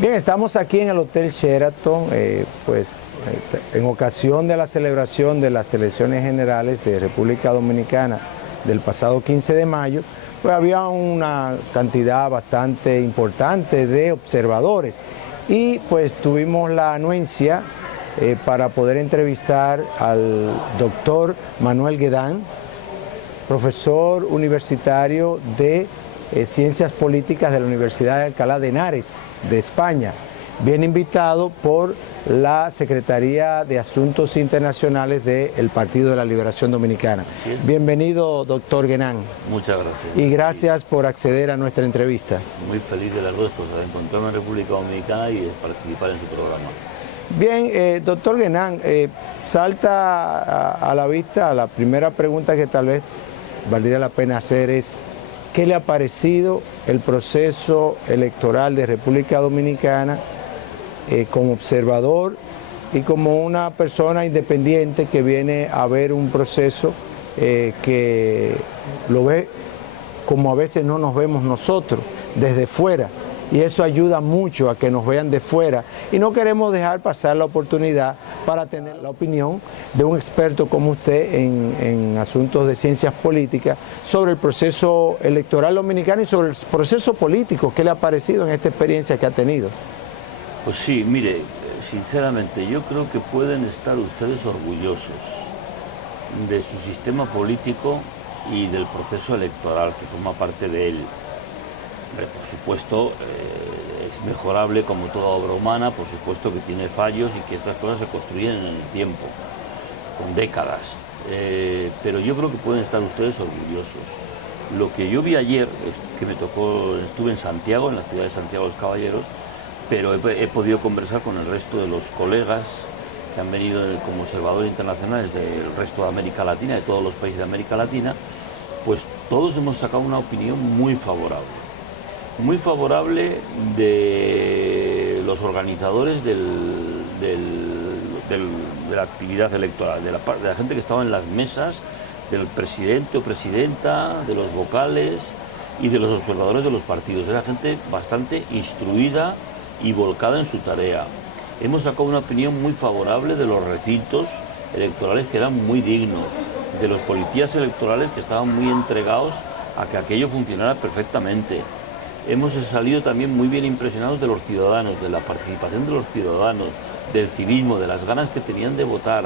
Bien, estamos aquí en el Hotel Sheraton, en ocasión de la celebración de las elecciones generales de República Dominicana del pasado 15 de mayo, pues había una cantidad bastante importante de observadores y pues tuvimos la anuencia para poder entrevistar al doctor Manuel Guedán, profesor universitario de Ciencias Políticas de la Universidad de Alcalá de Henares, de España, bien invitado por la Secretaría de Asuntos Internacionales del Partido de la Liberación Dominicana. Sí. Bienvenido, doctor Guedán. Muchas gracias. Y gracias por acceder a nuestra entrevista. Muy feliz de las dos cosas, de encontrarme en República Dominicana y de participar en su programa. Bien, doctor Guedán, salta a la vista la primera pregunta que tal vez valdría la pena hacer es: ¿qué le ha parecido el proceso electoral de República Dominicana como observador y como una persona independiente que viene a ver un proceso que lo ve como a veces no nos vemos nosotros, desde fuera? Y eso ayuda mucho a que nos vean de fuera. Y no queremos dejar pasar la oportunidad para tener la opinión de un experto como usted en asuntos de ciencias políticas sobre el proceso electoral dominicano y sobre el proceso político. ¿Qué le ha parecido en esta experiencia que ha tenido? Pues sí, mire, sinceramente yo creo que pueden estar ustedes orgullosos de su sistema político y del proceso electoral que forma parte de él. Por supuesto, es mejorable como toda obra humana, por supuesto que tiene fallos y que estas cosas se construyen en el tiempo, con décadas. Pero yo creo que pueden estar ustedes orgullosos. Lo que yo vi ayer, que me tocó, estuve en Santiago, en la ciudad de Santiago de los Caballeros, pero he podido conversar con el resto de los colegas que han venido como observadores internacionales del resto de América Latina, de todos los países de América Latina, pues todos hemos sacado una opinión muy favorable de los organizadores de la actividad electoral, de la gente que estaba en las mesas, del presidente o presidenta, de los vocales y de los observadores de los partidos. Era gente bastante instruida y volcada en su tarea. Hemos sacado una opinión muy favorable de los recintos electorales, que eran muy dignos, de los policías electorales, que estaban muy entregados a que aquello funcionara perfectamente. Hemos salido también muy bien impresionados de los ciudadanos, de la participación de los ciudadanos, del civismo, de las ganas que tenían de votar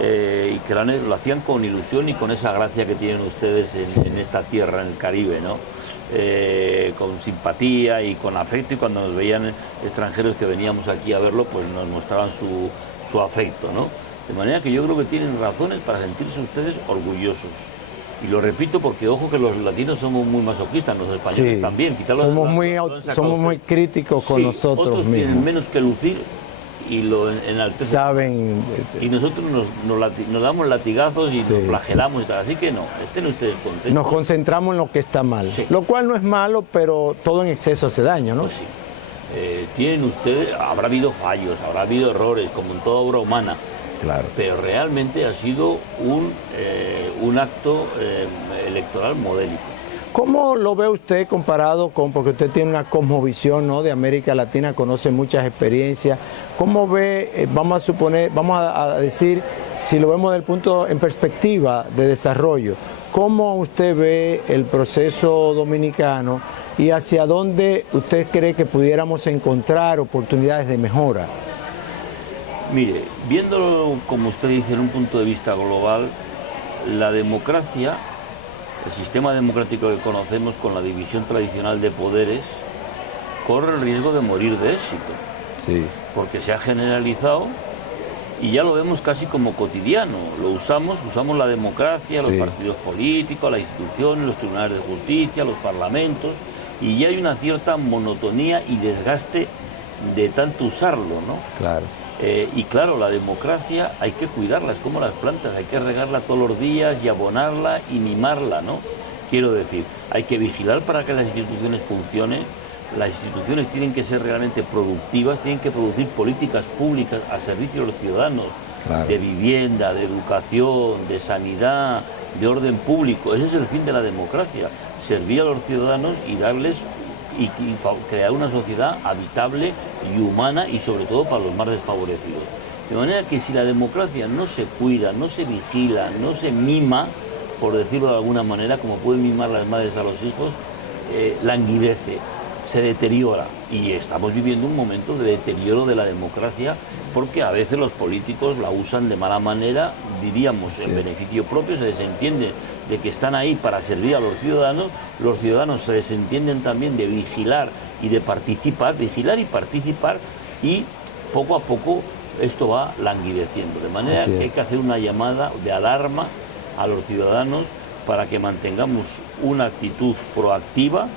y que lo hacían con ilusión y con esa gracia que tienen ustedes en esta tierra, en el Caribe, ¿no? Con simpatía y con afecto, y cuando nos veían extranjeros que veníamos aquí a verlo, pues nos mostraban su afecto, ¿no? De manera que yo creo que tienen razones para sentirse ustedes orgullosos. Y lo repito porque, ojo, que los latinos somos muy masoquistas, los españoles sí, también. Somos muy críticos con nosotros otros mismos. Tienen menos que lucir y lo enaltecen. Saben. Y nosotros nos damos latigazos y nos flagelamos y tal. Así que no, estén ustedes contentos. Nos concentramos en lo que está mal. Sí. Lo cual no es malo, pero todo en exceso hace daño, ¿no? Pues sí. Tienen ustedes, habrá habido fallos, habrá habido errores, como en toda obra humana. Claro. Pero realmente ha sido un acto electoral modélico. ¿Cómo lo ve usted comparado con, porque usted tiene una cosmovisión, ¿no?, de América Latina, conoce muchas experiencias? ¿Cómo ve, vamos a decir, si lo vemos del punto en perspectiva de desarrollo, cómo usted ve el proceso dominicano y hacia dónde usted cree que pudiéramos encontrar oportunidades de mejora? Mire, viéndolo, como usted dice, en un punto de vista global, la democracia, el sistema democrático que conocemos con la división tradicional de poderes, corre el riesgo de morir de éxito. Sí. Porque se ha generalizado y ya lo vemos casi como cotidiano. Usamos la democracia, los partidos políticos, las instituciones, los tribunales de justicia, los parlamentos, y ya hay una cierta monotonía y desgaste de tanto usarlo, ¿no? Claro. Y claro, la democracia hay que cuidarla, es como las plantas, hay que regarla todos los días y abonarla y mimarla, ¿no? Quiero decir, hay que vigilar para que las instituciones funcionen. Las instituciones tienen que ser realmente productivas, tienen que producir políticas públicas al servicio de los ciudadanos, de vivienda, de educación, de sanidad, de orden público. Ese es el fin de la democracia, servir a los ciudadanos y darles y crear una sociedad habitable y humana y sobre todo para los más desfavorecidos. De manera que si la democracia no se cuida, no se vigila, no se mima, por decirlo de alguna manera, como pueden mimar las madres a los hijos, languidece, se deteriora. Y estamos viviendo un momento de deterioro de la democracia porque a veces los políticos la usan de mala manera, diríamos, en beneficio propio, se desentienden de que están ahí para servir a los ciudadanos se desentienden también de vigilar y de participar, vigilar y participar, y poco a poco esto va languideciendo, de manera que hay que hacer una llamada de alarma a los ciudadanos para que mantengamos una actitud proactiva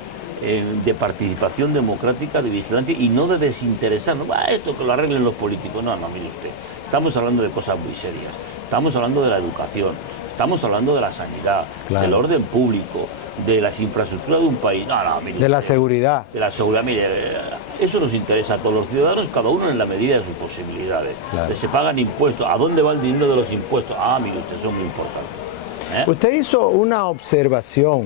de participación democrática, de vigilancia y no de desinteresarnos. Esto que lo arreglen los políticos. No, mire usted, estamos hablando de cosas muy serias, estamos hablando de la educación, estamos hablando de la sanidad, del orden público, de las infraestructuras de un país. Mire de la seguridad. De la seguridad, mire, eso nos interesa a todos los ciudadanos, cada uno en la medida de sus posibilidades. Se pagan impuestos. ¿A dónde va el dinero de los impuestos? Mire usted, eso es muy importante. Usted hizo una observación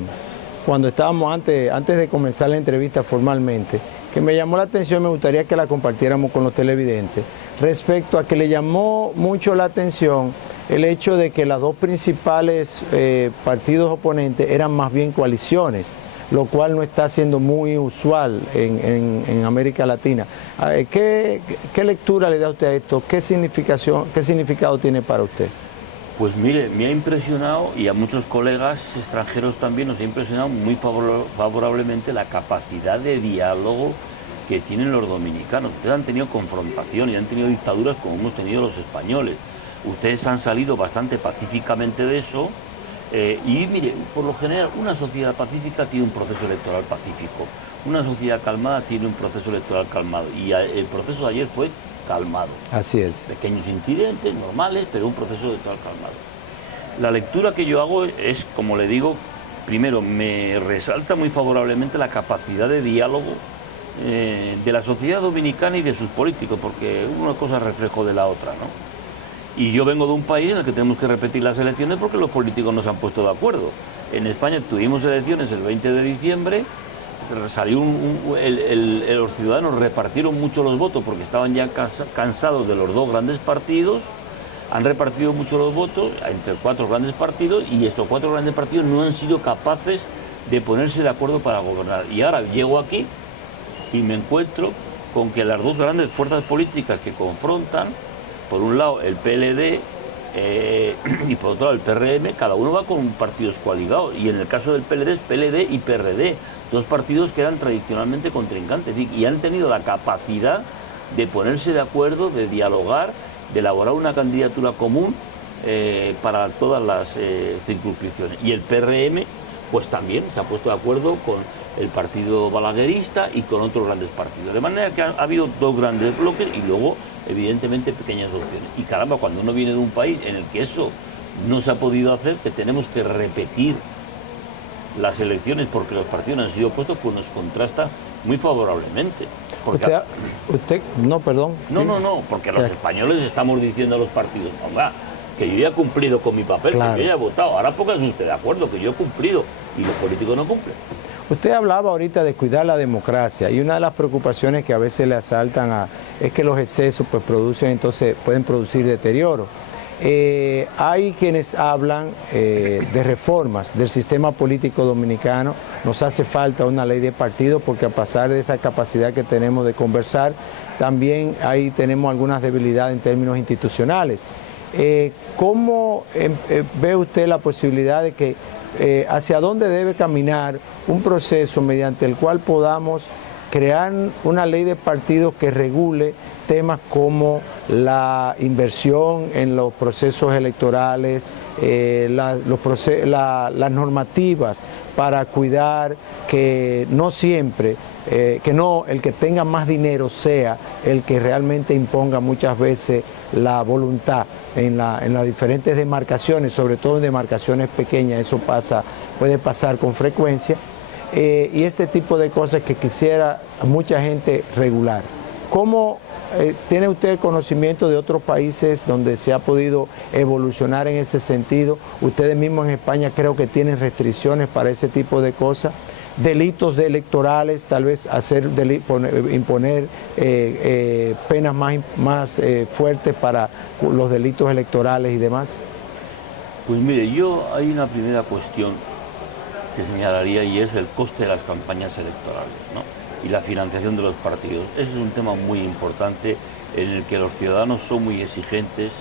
cuando estábamos antes de comenzar la entrevista formalmente, que me llamó la atención, me gustaría que la compartiéramos con los televidentes, respecto a que le llamó mucho la atención el hecho de que los dos principales partidos oponentes eran más bien coaliciones, lo cual no está siendo muy usual en América Latina. ¿Qué lectura le da usted a esto? ¿Qué significado tiene para usted? Pues mire, me ha impresionado, y a muchos colegas extranjeros también nos ha impresionado muy favorablemente la capacidad de diálogo que tienen los dominicanos. Ustedes han tenido confrontación y han tenido dictaduras como hemos tenido los españoles. Ustedes han salido bastante pacíficamente de eso y mire, por lo general una sociedad pacífica tiene un proceso electoral pacífico, una sociedad calmada tiene un proceso electoral calmado y el proceso de ayer fue calmado. Así es. Pequeños incidentes normales, pero un proceso electoral calmado. La lectura que yo hago es, como le digo, primero me resalta muy favorablemente la capacidad de diálogo de la sociedad dominicana y de sus políticos, porque una cosa es reflejo de la otra, ¿no? Y yo vengo de un país en el que tenemos que repetir las elecciones porque los políticos no se han puesto de acuerdo. En España tuvimos elecciones el 20 de diciembre, salió los ciudadanos repartieron mucho los votos porque estaban ya cansados de los dos grandes partidos, han repartido mucho los votos entre cuatro grandes partidos y estos cuatro grandes partidos no han sido capaces de ponerse de acuerdo para gobernar. Y ahora llego aquí y me encuentro con que las dos grandes fuerzas políticas que confrontan, por un lado el PLD y por otro lado el PRM, cada uno va con partidos coaligados, y en el caso del PLD es PLD y PRD, dos partidos que eran tradicionalmente contrincantes y han tenido la capacidad de ponerse de acuerdo, de dialogar, de elaborar una candidatura común para todas las circunscripciones. Y el PRM pues también se ha puesto de acuerdo con el partido balaguerista y con otros grandes partidos. De manera que ha habido dos grandes bloques y luego, evidentemente, pequeñas opciones. Y caramba, cuando uno viene de un país en el que eso no se ha podido hacer, que tenemos que repetir las elecciones porque los partidos no han sido puestos, pues nos contrasta muy favorablemente. Porque no, perdón. No, porque los españoles estamos diciendo a los partidos, oiga, que yo ya he cumplido con mi papel, claro, que yo ya he votado, ahora pónganse usted de acuerdo, que yo he cumplido, y los políticos no cumplen. Usted hablaba ahorita de cuidar la democracia y una de las preocupaciones que a veces le asaltan es que los excesos pues pueden producir deterioro. Hay quienes hablan de reformas del sistema político dominicano. Nos hace falta una ley de partidos porque a pesar de esa capacidad que tenemos de conversar, también ahí tenemos algunas debilidades en términos institucionales. ¿Cómo ve usted la posibilidad de que hacia dónde debe caminar un proceso mediante el cual podamos crear una ley de partidos que regule temas como la inversión en los procesos electorales, las normativas para cuidar que no siempre, que no el que tenga más dinero sea el que realmente imponga muchas veces la voluntad en las diferentes demarcaciones, sobre todo en demarcaciones pequeñas, eso puede pasar con frecuencia, y este tipo de cosas que quisiera mucha gente regular. ¿Cómo tiene usted conocimiento de otros países donde se ha podido evolucionar en ese sentido? Ustedes mismos en España creo que tienen restricciones para ese tipo de cosas. delitos electorales, tal vez imponer penas más fuertes para los delitos electorales y demás? Pues mire, hay una primera cuestión que señalaría y es el coste de las campañas electorales, ¿no? Y la financiación de los partidos. Ese es un tema muy importante en el que los ciudadanos son muy exigentes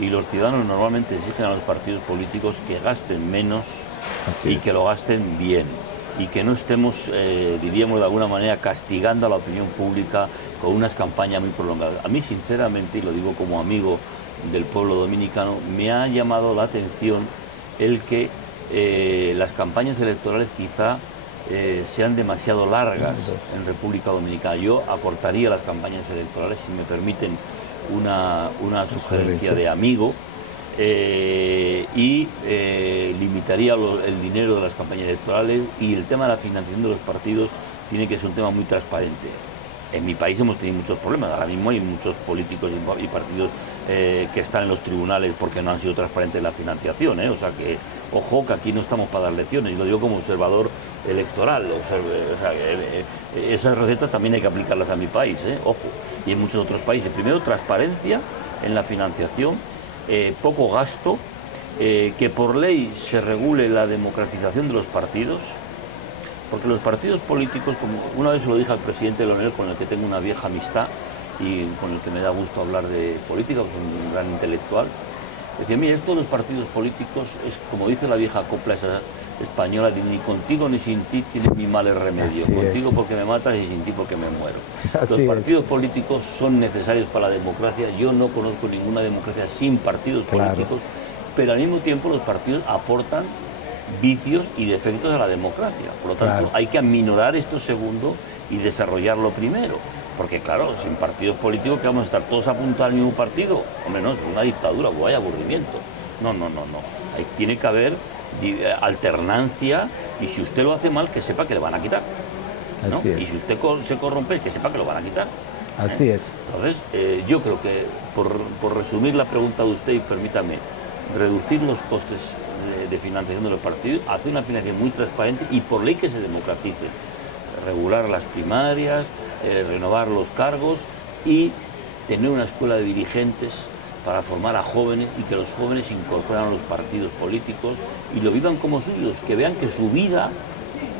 y los ciudadanos normalmente exigen a los partidos políticos que gasten menos y que lo gasten bien y que no estemos, diríamos de alguna manera, castigando a la opinión pública con unas campañas muy prolongadas. A mí, sinceramente, y lo digo como amigo del pueblo dominicano, me ha llamado la atención el que las campañas electorales quizá sean demasiado largas en República Dominicana. Yo acortaría las campañas electorales, si me permiten una sugerencia de amigo, y limitaría el dinero de las campañas electorales, y el tema de la financiación de los partidos tiene que ser un tema muy transparente. En mi país hemos tenido muchos problemas, ahora mismo hay muchos políticos y partidos que están en los tribunales porque no han sido transparentes en la financiación, o sea que, ojo, que aquí no estamos para dar lecciones, y lo digo como observador electoral, esas recetas también hay que aplicarlas a mi país, ojo, y en muchos otros países. Primero, transparencia en la financiación, poco gasto, que por ley se regule la democratización de los partidos, porque los partidos políticos, como una vez se lo dije al presidente Leonel, con el que tengo una vieja amistad y con el que me da gusto hablar de política, porque es un gran intelectual, decía, mira, esto de los partidos políticos es, como dice la vieja copla esa española, de ni contigo ni sin ti tienes mi mal remedio, contigo porque me matas y sin ti porque me muero. Los partidos políticos son necesarios para la democracia. Yo no conozco ninguna democracia sin partidos políticos, pero al mismo tiempo los partidos aportan vicios y defectos a la democracia. Por lo tanto, hay que aminorar esto segundo y desarrollarlo primero. Porque claro, sin partidos políticos, que vamos a estar todos apuntados al mismo partido. Hombre, no, es una dictadura, vaya aburrimiento. No. Tiene que haber alternancia, y si usted lo hace mal, que sepa que le van a quitar, ¿no? Y si usted se corrompe, que sepa que lo van a quitar. Así es. Entonces, yo creo que, por resumir la pregunta de usted, y permítame, reducir los costes de financiación de los partidos, hacer una financiación muy transparente y por ley que se democratice, regular las primarias, renovar los cargos y tener una escuela de dirigentes para formar a jóvenes, y que los jóvenes se incorporen a los partidos políticos y lo vivan como suyos, que vean que su vida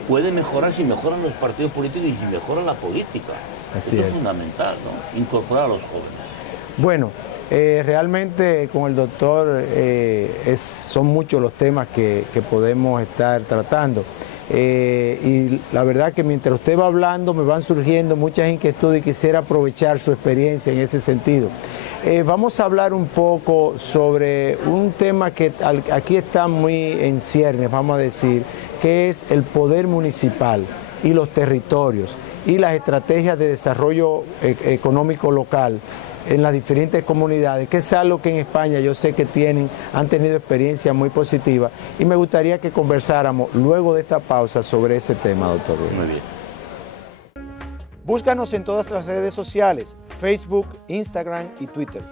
puede mejorar si mejoran los partidos políticos y si mejora la política. Eso es fundamental, ¿no? Incorporar a los jóvenes. Bueno, realmente con el doctor son muchos los temas que podemos estar tratando. Y la verdad que mientras usted va hablando me van surgiendo muchas inquietudes y quisiera aprovechar su experiencia en ese sentido. Vamos a hablar un poco sobre un tema que aquí está muy en ciernes, vamos a decir, que es el poder municipal y los territorios y las estrategias de desarrollo económico local en las diferentes comunidades, que es algo que en España yo sé que han tenido experiencias muy positivas, y me gustaría que conversáramos luego de esta pausa sobre ese tema, doctor. Muy bien. Búscanos en todas las redes sociales, Facebook, Instagram y Twitter.